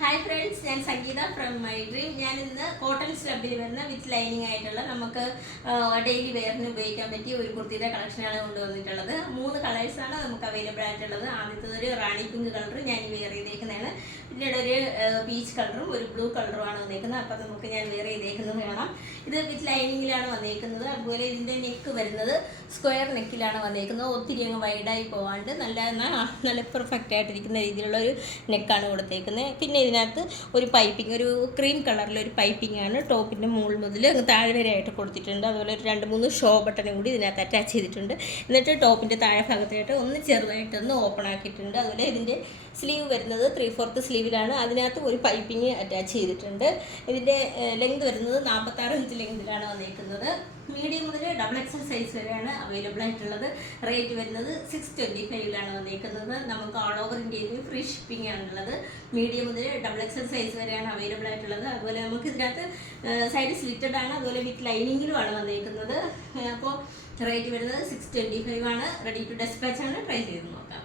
Hi friends, ഞാൻ സംഗീത from my dream. ഞാൻ ഇന്ന് കോട്ടൺ സ്ലബിൽ വരുന്ന വിത്ത് ലൈനിങ് ആയിട്ടുള്ള നമുക്ക് ഡെയിലി വെയറിന് ഉപയോഗിക്കാൻ പറ്റിയ ഒരു കുർത്തിയുടെ കളക്ഷനാണ് കൊണ്ടുവന്നിട്ടുള്ളത്. 3 കളേഴ്സാണ് നമുക്ക് അവൈലബിൾ ആയിട്ടുള്ളത്. ആദ്യത്തെ ഒരു റാണി പിങ്ക് കളർ ഞാൻ വെയർ ചെയ്തേക്കുന്നതാണ്. പിന്നീട് ഒരു പീച്ച് കളറും ഒരു ബ്ലൂ കളറുമാണ് വന്നേക്കുന്നത്. അപ്പം നമുക്ക് ഞാൻ വെയർ ചെയ്തേക്കുന്നത് കാണാം. ഇത് വിത്ത് ലൈനിങ്ങിലാണ് വന്നേക്കുന്നത്. അതുപോലെ ഇതിൻ്റെ നെക്ക് വരുന്നത് സ്ക്വയർ നെക്കിലാണ് വന്നേക്കുന്നത്. ഒത്തിരി അങ്ങ് വൈഡായി പോകാണ്ട് നല്ല പെർഫെക്റ്റ് ആയിട്ടിരിക്കുന്ന രീതിയിലുള്ള ഒരു നെക്കാണ് കൊടുത്തേക്കുന്നത്. പിന്നെ ഇതിനകത്ത് ഒരു പൈപ്പിംഗ്, ഒരു ക്രീം കളറിലൊരു പൈപ്പിംഗ് ആണ് ടോപ്പിൻ്റെ മുകളിൽ മുതൽ അങ്ങ് താഴെ വരെ ആയിട്ട് കൊടുത്തിട്ടുണ്ട്. അതുപോലെ ഒരു 2-3 ഷോ ബട്ടണും കൂടി ഇതിനകത്ത് അറ്റാച്ച് ചെയ്തിട്ടുണ്ട്. എന്നിട്ട് ടോപ്പിൻ്റെ താഴെ ഭാഗത്തായിട്ട് ഒന്ന് ചെറുതായിട്ടൊന്ന് ഓപ്പൺ ആക്കിയിട്ടുണ്ട്. അതുപോലെ ഇതിൻ്റെ സ്ലീവ് വരുന്നത് 3/4 സ്ലീവിലാണ്. അതിനകത്ത് ഒരു പൈപ്പിംഗ് അറ്റാച്ച് ചെയ്തിട്ടുണ്ട്. ഇതിൻ്റെ ലെങ്ത് വരുന്നത് 46 ഇഞ്ച് ലെങ്തിലാണ് വന്നിരിക്കുന്നത്. മീഡിയം മുതൽ XXL സൈസ് വരെയാണ് അവൈലബിൾ ആയിട്ടുള്ളത്. റേറ്റ് വരുന്നത് 625 വന്നിരിക്കുന്നത്. നമുക്ക് ഓൾ ഓവർ ഇന്ത്യയിൽ ഫ്രീ ഷിപ്പിംഗ് ആണുള്ളത്. മീഡിയം മുതൽ XXL സൈസ് വരെയാണ് അവൈലബിൾ ആയിട്ടുള്ളത്. അതുപോലെ നമുക്ക് ഇതിനകത്ത് സൈഡ് സ്ലിറ്റഡ് ആണ്. അതുപോലെ വിത്ത് ലൈനിങ്ങിലുമാണ് വന്നിരിക്കുന്നത്. അപ്പോൾ റേറ്റ് വരുന്നത് 625 ആണ്. റെഡി ടു ഡെസ്പാച്ച് ആണ്. ട്രൈ ചെയ്ത് നോക്കാം.